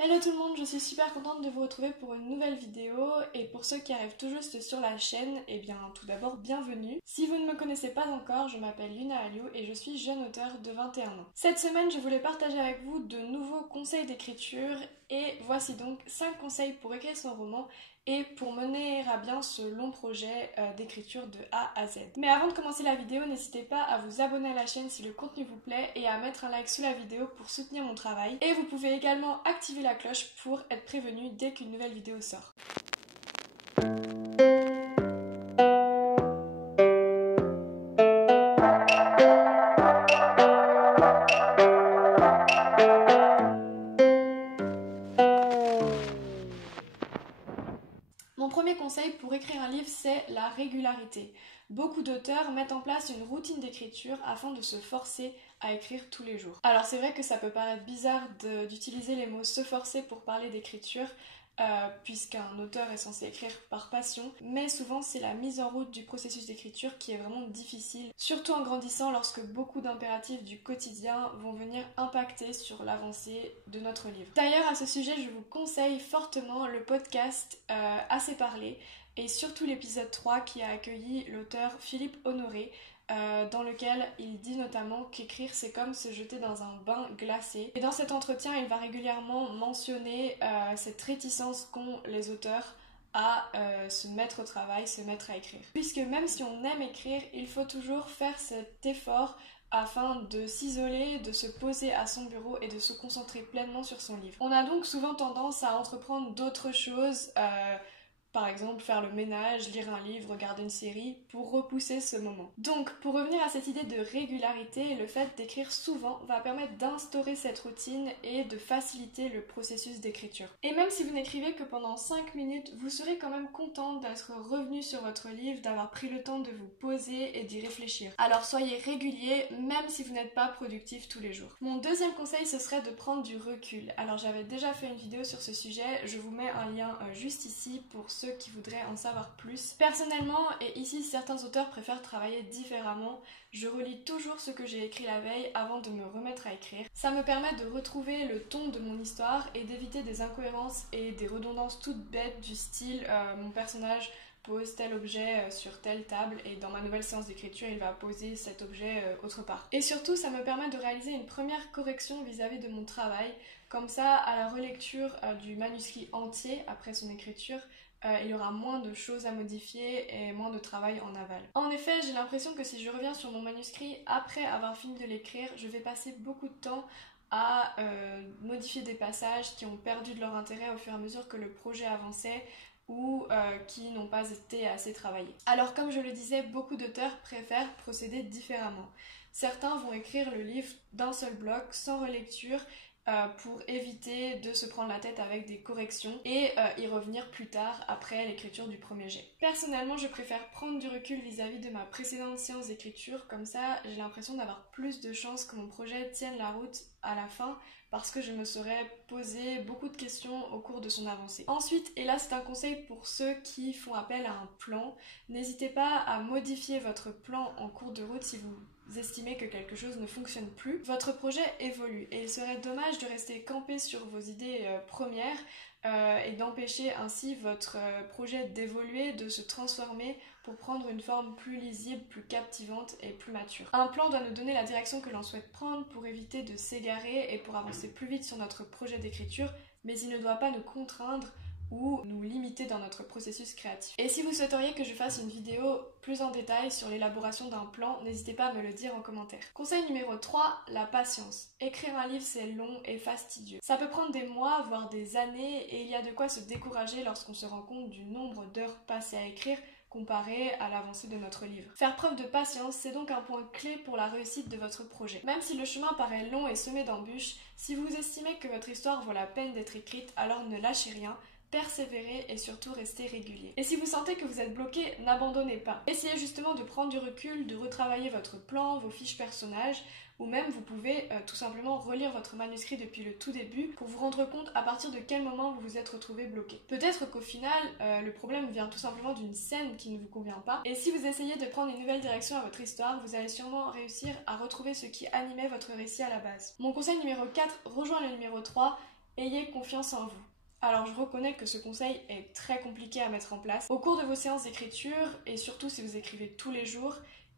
Hello tout le monde, je suis super contente de vous retrouver pour une nouvelle vidéo et pour ceux qui arrivent tout juste sur la chaîne, eh bien tout d'abord bienvenue. Si vous ne me connaissez pas encore, je m'appelle Yuna Aliou et je suis jeune auteure de 21 ans. Cette semaine, je voulais partager avec vous de nouveaux conseils d'écriture et voici donc 5 conseils pour écrire son roman et pour mener à bien ce long projet d'écriture de A à Z. Mais avant de commencer la vidéo, n'hésitez pas à vous abonner à la chaîne si le contenu vous plaît et à mettre un like sous la vidéo pour soutenir mon travail. Et vous pouvez également activer la cloche pour être prévenu dès qu'une nouvelle vidéo sort. Mon premier conseil pour écrire un livre, c'est la régularité. Beaucoup d'auteurs mettent en place une routine d'écriture afin de se forcer à écrire tous les jours. Alors c'est vrai que ça peut paraître bizarre d'utiliser les mots se forcer pour parler d'écriture, puisqu'un auteur est censé écrire par passion, mais souvent c'est la mise en route du processus d'écriture qui est vraiment difficile, surtout en grandissant lorsque beaucoup d'impératifs du quotidien vont venir impacter sur l'avancée de notre livre. D'ailleurs à ce sujet je vous conseille fortement le podcast Assez parlé et surtout l'épisode 3 qui a accueilli l'auteur Philippe Honoré, dans lequel il dit notamment qu'écrire c'est comme se jeter dans un bain glacé. Et dans cet entretien, il va régulièrement mentionner cette réticence qu'ont les auteurs à se mettre au travail, se mettre à écrire. Puisque même si on aime écrire, il faut toujours faire cet effort afin de s'isoler, de se poser à son bureau et de se concentrer pleinement sur son livre. On a donc souvent tendance à entreprendre d'autres choses, par exemple, faire le ménage, lire un livre, regarder une série, pour repousser ce moment. Donc, pour revenir à cette idée de régularité, le fait d'écrire souvent va permettre d'instaurer cette routine et de faciliter le processus d'écriture. Et même si vous n'écrivez que pendant 5 minutes, vous serez quand même content d'être revenu sur votre livre, d'avoir pris le temps de vous poser et d'y réfléchir. Alors soyez régulier, même si vous n'êtes pas productif tous les jours. Mon deuxième conseil, ce serait de prendre du recul. Alors j'avais déjà fait une vidéo sur ce sujet, je vous mets un lien juste ici pour ceux qui voudraient en savoir plus. Personnellement, et ici certains auteurs préfèrent travailler différemment, je relis toujours ce que j'ai écrit la veille avant de me remettre à écrire. Ça me permet de retrouver le ton de mon histoire et d'éviter des incohérences et des redondances toutes bêtes du style mon personnage pose tel objet sur telle table et dans ma nouvelle séance d'écriture il va poser cet objet autre part. Et surtout ça me permet de réaliser une première correction vis-à-vis de mon travail, comme ça à la relecture du manuscrit entier après son écriture, il y aura moins de choses à modifier et moins de travail en aval. En effet, j'ai l'impression que si je reviens sur mon manuscrit après avoir fini de l'écrire, je vais passer beaucoup de temps à modifier des passages qui ont perdu de leur intérêt au fur et à mesure que le projet avançait ou qui n'ont pas été assez travaillés. Alors comme je le disais, beaucoup d'auteurs préfèrent procéder différemment. Certains vont écrire le livre d'un seul bloc, sans relecture, pour éviter de se prendre la tête avec des corrections et y revenir plus tard après l'écriture du premier jet. Personnellement, je préfère prendre du recul vis-à-vis de ma précédente séance d'écriture, comme ça j'ai l'impression d'avoir plus de chances que mon projet tienne la route à la fin parce que je me serais posé beaucoup de questions au cours de son avancée. Ensuite, et là c'est un conseil pour ceux qui font appel à un plan, n'hésitez pas à modifier votre plan en cours de route si vous estimez que quelque chose ne fonctionne plus. Votre projet évolue et il serait dommage de rester campé sur vos idées premières et d'empêcher ainsi votre projet d'évoluer, de se transformer pour prendre une forme plus lisible, plus captivante et plus mature. Un plan doit nous donner la direction que l'on souhaite prendre pour éviter de s'égarer et pour avancer plus vite sur notre projet d'écriture, mais il ne doit pas nous contraindre ou nous limiter dans notre processus créatif. Et si vous souhaiteriez que je fasse une vidéo plus en détail sur l'élaboration d'un plan, n'hésitez pas à me le dire en commentaire. Conseil numéro 3, la patience. Écrire un livre c'est long et fastidieux. Ça peut prendre des mois, voire des années, et il y a de quoi se décourager lorsqu'on se rend compte du nombre d'heures passées à écrire comparé à l'avancée de notre livre. Faire preuve de patience, c'est donc un point clé pour la réussite de votre projet. Même si le chemin paraît long et semé d'embûches, si vous estimez que votre histoire vaut la peine d'être écrite, alors ne lâchez rien, persévérez et surtout restez régulier. Et si vous sentez que vous êtes bloqué, n'abandonnez pas. Essayez justement de prendre du recul, de retravailler votre plan, vos fiches personnages, ou même vous pouvez tout simplement relire votre manuscrit depuis le tout début pour vous rendre compte à partir de quel moment vous vous êtes retrouvé bloqué. Peut-être qu'au final, le problème vient tout simplement d'une scène qui ne vous convient pas, et si vous essayez de prendre une nouvelle direction à votre histoire, vous allez sûrement réussir à retrouver ce qui animait votre récit à la base. Mon conseil numéro 4 rejoint le numéro 3, ayez confiance en vous. Alors je reconnais que ce conseil est très compliqué à mettre en place. Au cours de vos séances d'écriture, et surtout si vous écrivez tous les jours,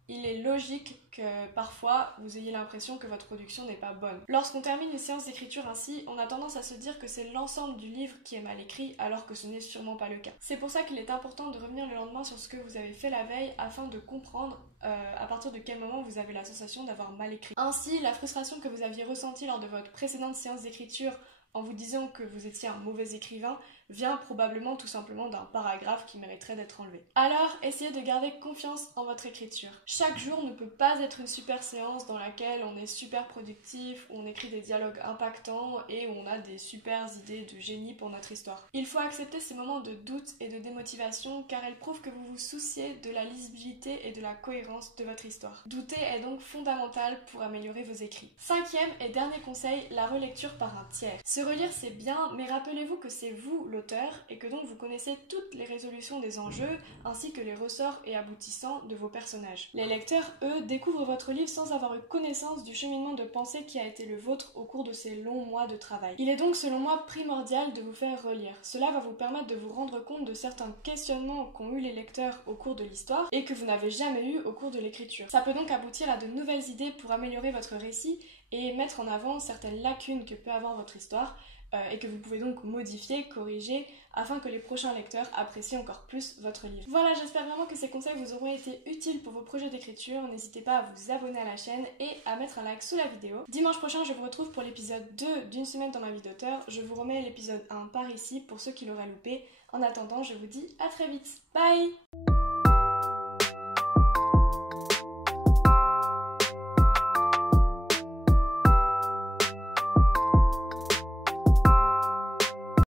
il est logique que parfois vous ayez l'impression que votre production n'est pas bonne. Lorsqu'on termine une séance d'écriture ainsi, on a tendance à se dire que c'est l'ensemble du livre qui est mal écrit alors que ce n'est sûrement pas le cas. C'est pour ça qu'il est important de revenir le lendemain sur ce que vous avez fait la veille afin de comprendre à partir de quel moment vous avez la sensation d'avoir mal écrit. Ainsi, la frustration que vous aviez ressentie lors de votre précédente séance d'écriture en vous disant que vous étiez un mauvais écrivain vient probablement tout simplement d'un paragraphe qui mériterait d'être enlevé. Alors, essayez de garder confiance en votre écriture. Chaque jour ne peut pas être une super séance dans laquelle on est super productif, où on écrit des dialogues impactants et où on a des super idées de génie pour notre histoire. Il faut accepter ces moments de doute et de démotivation car elles prouvent que vous vous souciez de la lisibilité et de la cohérence de votre histoire. Douter est donc fondamental pour améliorer vos écrits. 5e et dernier conseil, la relecture par un tiers. Se relire c'est bien, mais rappelez-vous que c'est vous l'auteur et que donc vous connaissez toutes les résolutions des enjeux ainsi que les ressorts et aboutissants de vos personnages. Les lecteurs, eux, découvrent votre livre sans avoir eu connaissance du cheminement de pensée qui a été le vôtre au cours de ces longs mois de travail. Il est donc selon moi primordial de vous faire relire. Cela va vous permettre de vous rendre compte de certains questionnements qu'ont eu les lecteurs au cours de l'histoire et que vous n'avez jamais eu au cours de l'écriture. Ça peut donc aboutir à de nouvelles idées pour améliorer votre récit et mettre en avant certaines lacunes que peut avoir votre histoire et que vous pouvez donc modifier, corriger, afin que les prochains lecteurs apprécient encore plus votre livre. Voilà, j'espère vraiment que ces conseils vous auront été utiles pour vos projets d'écriture. N'hésitez pas à vous abonner à la chaîne et à mettre un like sous la vidéo. Dimanche prochain, je vous retrouve pour l'épisode 2 d'une semaine dans ma vie d'auteur. Je vous remets l'épisode 1 par ici pour ceux qui l'auraient loupé. En attendant, je vous dis à très vite. Bye!